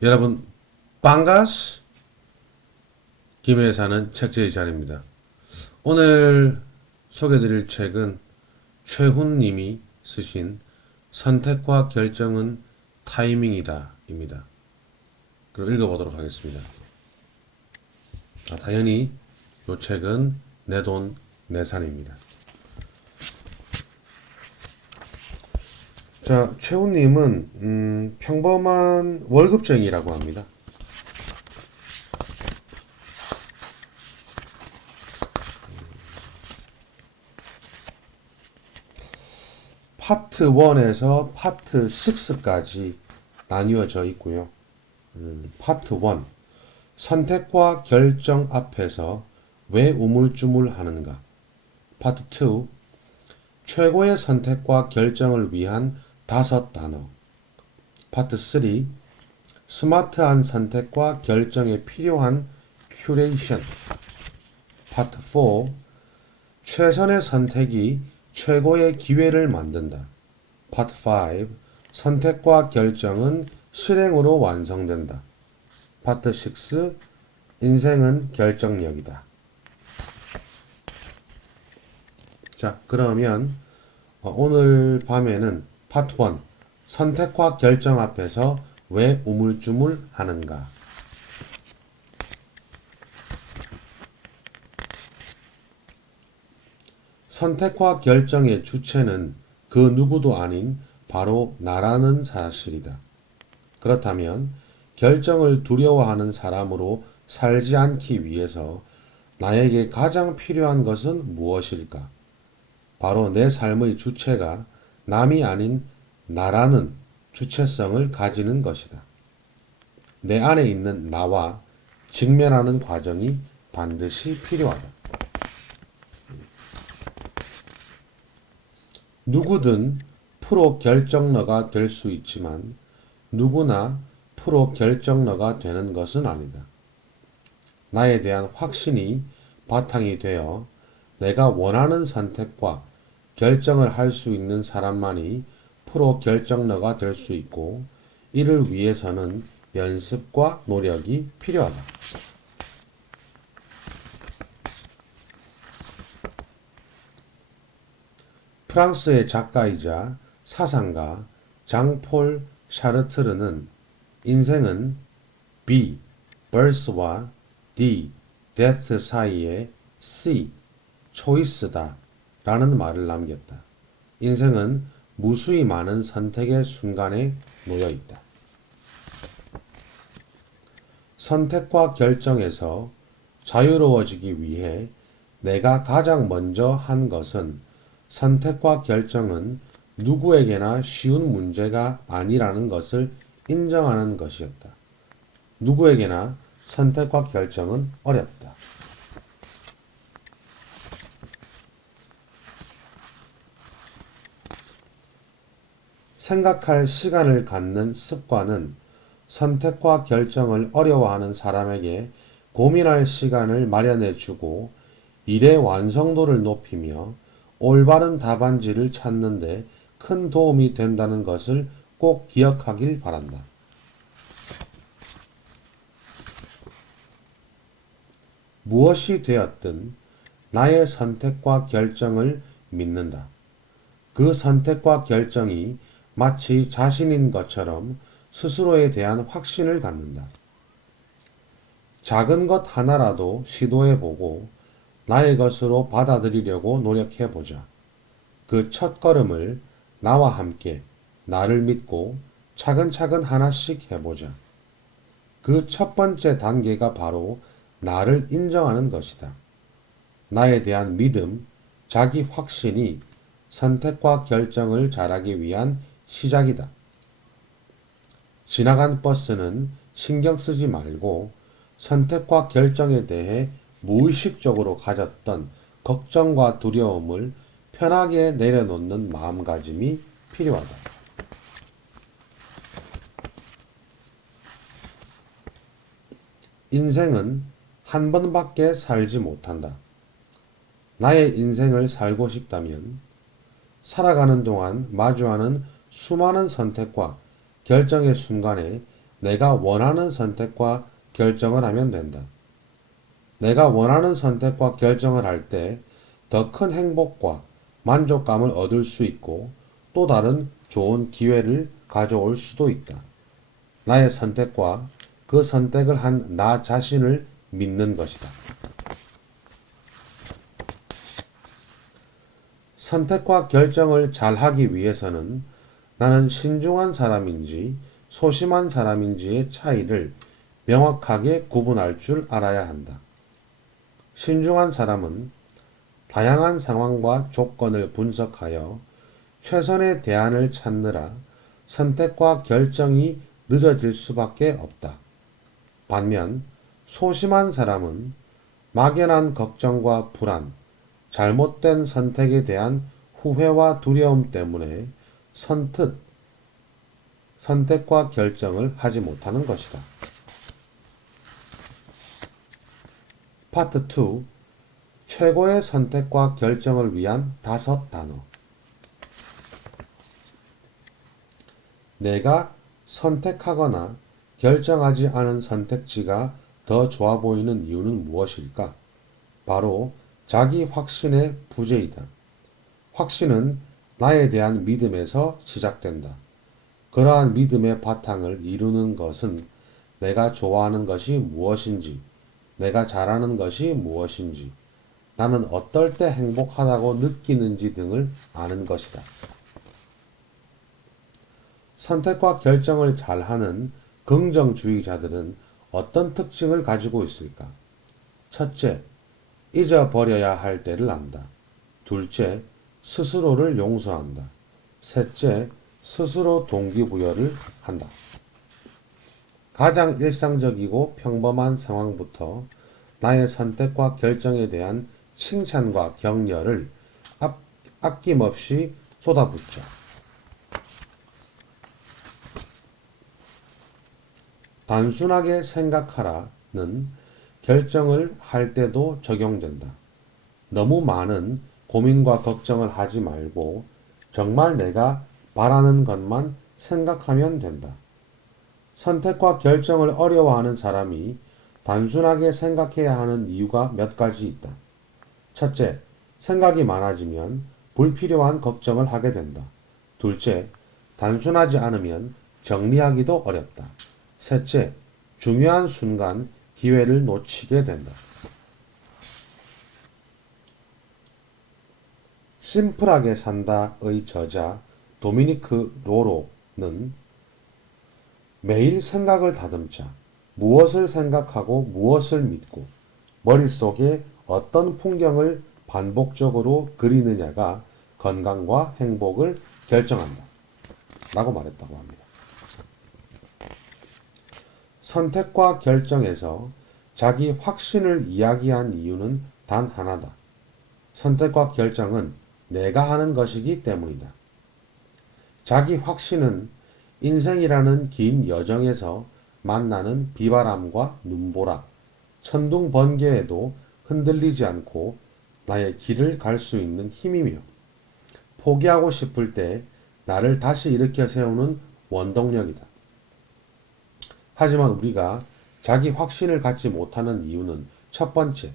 여러분 빵가스 김해 사는 책제의 자리입니다. 오늘 소개드릴 책은 최훈님이 쓰신 선택과 결정은 타이밍이다 입니다. 그럼 읽어보도록 하겠습니다. 아, 당연히 이 책은 내 돈 내산입니다. 자, 최훈님은 음, 평범한 월급쟁이라고 합니다. 파트 1에서 파트 6까지 나뉘어져 있고요. 음, 파트 1 선택과 결정 앞에서 왜 우물쭈물하는가? 파트 2 최고의 선택과 결정을 위한 다섯 단어. 파트 3 스마트한 선택과 결정에 필요한 큐레이션. 파트 4 최선의 선택이 최고의 기회를 만든다. 파트 5 선택과 결정은 실행으로 완성된다. 파트 6 인생은 결정력이다. 자, 그러면 어, 오늘 밤에는 파트 1 선택과 결정 앞에서 왜 우물쭈물 하는가? 선택과 결정의 주체는 그 누구도 아닌 바로 나라는 사실이다. 그렇다면 결정을 두려워하는 사람으로 살지 않기 위해서 나에게 가장 필요한 것은 무엇일까? 바로 내 삶의 주체가 남이 아닌 나라는 주체성을 가지는 것이다. 내 안에 있는 나와 직면하는 과정이 반드시 필요하다. 누구든 프로 결정러가 될 수 있지만 누구나 프로 결정러가 되는 것은 아니다. 나에 대한 확신이 바탕이 되어 내가 원하는 선택과 결정을 할 수 있는 사람만이 프로 결정러가 될 수 있고 이를 위해서는 연습과 노력이 필요하다. 프랑스의 작가이자 사상가 장폴 샤르트르는 인생은 B, birth와 D, death 사이의 C, choice다 라는 말을 남겼다. 인생은 무수히 많은 선택의 순간에 놓여 있다. 선택과 결정에서 자유로워지기 위해 내가 가장 먼저 한 것은 선택과 결정은 누구에게나 쉬운 문제가 아니라는 것을 인정하는 것이었다. 누구에게나 선택과 결정은 어렵다. 생각할 시간을 갖는 습관은 선택과 결정을 어려워하는 사람에게 고민할 시간을 마련해 주고 일의 완성도를 높이며 올바른 답안지를 찾는데 큰 도움이 된다는 것을 꼭 기억하길 바란다. 무엇이 되었든 나의 선택과 결정을 믿는다. 그 선택과 결정이 마치 자신인 것처럼 스스로에 대한 확신을 갖는다. 작은 것 하나라도 시도해보고 나의 것으로 받아들이려고 노력해보자. 그 첫 걸음을 나와 함께 나를 믿고 차근차근 하나씩 해보자. 그 첫 번째 단계가 바로 나를 인정하는 것이다. 나에 대한 믿음, 자기 확신이 선택과 결정을 잘하기 위한 시작이다. 지나간 버스는 신경 쓰지 말고 선택과 결정에 대해 무의식적으로 가졌던 걱정과 두려움을 편하게 내려놓는 마음가짐이 필요하다. 인생은 한 번밖에 살지 못한다. 나의 인생을 살고 싶다면 살아가는 동안 마주하는 수많은 선택과 결정의 순간에 내가 원하는 선택과 결정을 하면 된다. 내가 원하는 선택과 결정을 할 때 더 큰 행복과 만족감을 얻을 수 있고 또 다른 좋은 기회를 가져올 수도 있다. 나의 선택과 그 선택을 한 나 자신을 믿는 것이다. 선택과 결정을 잘 하기 위해서는 나는 신중한 사람인지 소심한 사람인지의 차이를 명확하게 구분할 줄 알아야 한다. 신중한 사람은 다양한 상황과 조건을 분석하여 최선의 대안을 찾느라 선택과 결정이 늦어질 수밖에 없다. 반면 소심한 사람은 막연한 걱정과 불안, 잘못된 선택에 대한 후회와 두려움 때문에 선뜻 선택과 결정을 하지 못하는 것이다. 파트 2 최고의 선택과 결정을 위한 다섯 단어 내가 선택하거나 결정하지 않은 선택지가 더 좋아 보이는 이유는 무엇일까? 바로 자기 확신의 부재이다. 확신은 나에 대한 믿음에서 시작된다. 그러한 믿음의 바탕을 이루는 것은 내가 좋아하는 것이 무엇인지, 내가 잘하는 것이 무엇인지, 나는 어떨 때 행복하다고 느끼는지 등을 아는 것이다. 선택과 결정을 잘하는 긍정주의자들은 어떤 특징을 가지고 있을까? 첫째, 잊어버려야 할 때를 안다. 둘째, 스스로를 용서한다. 셋째, 스스로 동기부여를 한다. 가장 일상적이고 평범한 상황부터 나의 선택과 결정에 대한 칭찬과 격려를 아낌없이 쏟아붓자. 단순하게 생각하라는 결정을 할 때도 적용된다. 너무 많은 고민과 걱정을 하지 말고 정말 내가 바라는 것만 생각하면 된다. 선택과 결정을 어려워하는 사람이 단순하게 생각해야 하는 이유가 몇 가지 있다. 첫째, 생각이 많아지면 불필요한 걱정을 하게 된다. 둘째, 단순하지 않으면 정리하기도 어렵다. 셋째, 중요한 순간 기회를 놓치게 된다. 심플하게 산다의 저자 도미니크 로로는 매일 생각을 다듬자. 무엇을 생각하고 무엇을 믿고 머릿속에 어떤 풍경을 반복적으로 그리느냐가 건강과 행복을 결정한다. 라고 말했다고 합니다. 선택과 결정에서 자기 확신을 이야기한 이유는 단 하나다. 선택과 결정은 내가 하는 것이기 때문이다. 자기 확신은 인생이라는 긴 여정에서 만나는 비바람과 눈보라, 천둥 번개에도 흔들리지 않고 나의 길을 갈 수 있는 힘이며 포기하고 싶을 때 나를 다시 일으켜 세우는 원동력이다. 하지만 우리가 자기 확신을 갖지 못하는 이유는 첫 번째,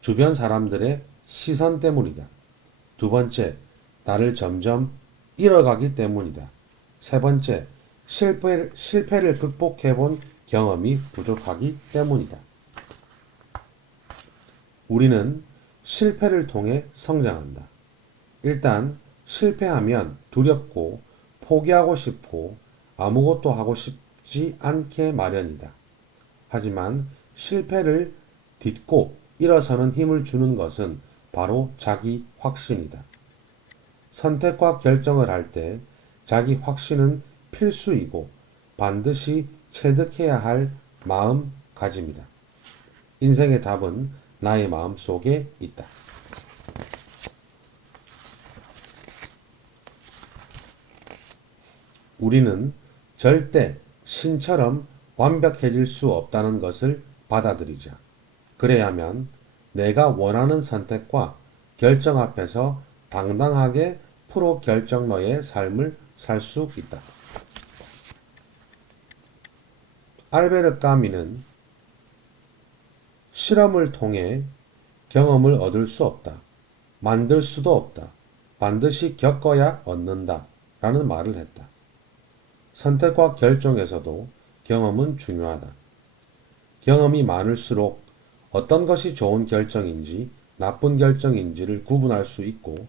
주변 사람들의 시선 때문이다. 두 번째, 나를 점점 잃어가기 때문이다. 세 번째, 실패, 실패를 극복해 본 경험이 부족하기 때문이다. 우리는 실패를 통해 성장한다. 일단 실패하면 두렵고 포기하고 싶고 아무것도 하고 싶지 않게 마련이다. 하지만 실패를 딛고 일어서는 힘을 주는 것은 바로 자기 확신이다. 선택과 결정을 할 때 자기 확신은 필수이고 반드시 체득해야 할 마음가짐이다. 인생의 답은 나의 마음 속에 있다. 우리는 절대 신처럼 완벽해질 수 없다는 것을 받아들이자. 그래야만 내가 원하는 선택과 결정 앞에서 당당하게 프로 결정러의 삶을 살 수 있다. 알베르 까미는 실험을 통해 경험을 얻을 수 없다. 만들 수도 없다. 반드시 겪어야 얻는다. 라는 말을 했다. 선택과 결정에서도 경험은 중요하다. 경험이 많을수록 어떤 것이 좋은 결정인지 나쁜 결정인지를 구분할 수 있고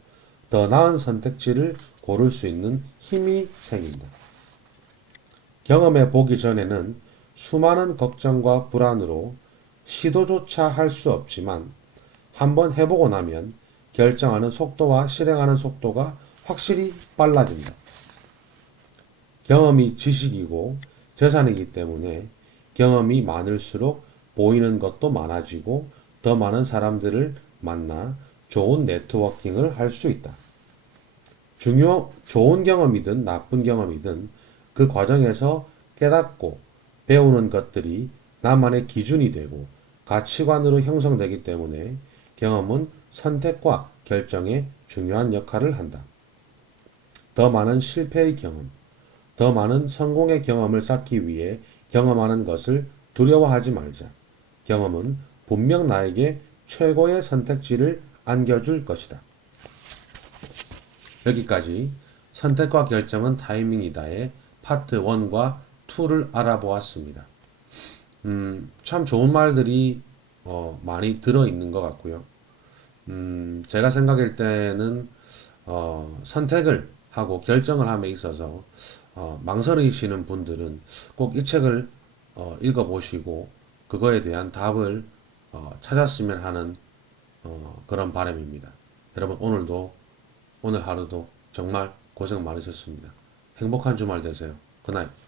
더 나은 선택지를 고를 수 있는 힘이 생긴다. 경험해 보기 전에는 수많은 걱정과 불안으로 시도조차 할 수 없지만 한번 해보고 나면 결정하는 속도와 실행하는 속도가 확실히 빨라진다. 경험이 지식이고 재산이기 때문에 경험이 많을수록 보이는 것도 많아지고 더 많은 사람들을 만나 좋은 네트워킹을 할 수 있다. 중요, 좋은 경험이든 나쁜 경험이든 그 과정에서 깨닫고 배우는 것들이 나만의 기준이 되고 가치관으로 형성되기 때문에 경험은 선택과 결정에 중요한 역할을 한다. 더 많은 실패의 경험, 더 많은 성공의 경험을 쌓기 위해 경험하는 것을 두려워하지 말자. 경험은 분명 나에게 최고의 선택지를 안겨줄 것이다. 여기까지 선택과 결정은 타이밍이다의 파트 1과 2를 알아보았습니다. 음, 참 좋은 말들이 어, 많이 들어있는 것 같고요. 음, 제가 생각할 때는 어, 선택을 하고 결정을 함에 있어서 어, 망설이시는 분들은 꼭 이 책을 어, 읽어보시고 그거에 대한 답을 어, 찾았으면 하는 어, 그런 바람입니다. 여러분 오늘도 오늘 하루도 정말 고생 많으셨습니다. 행복한 주말 되세요. 굿나잇.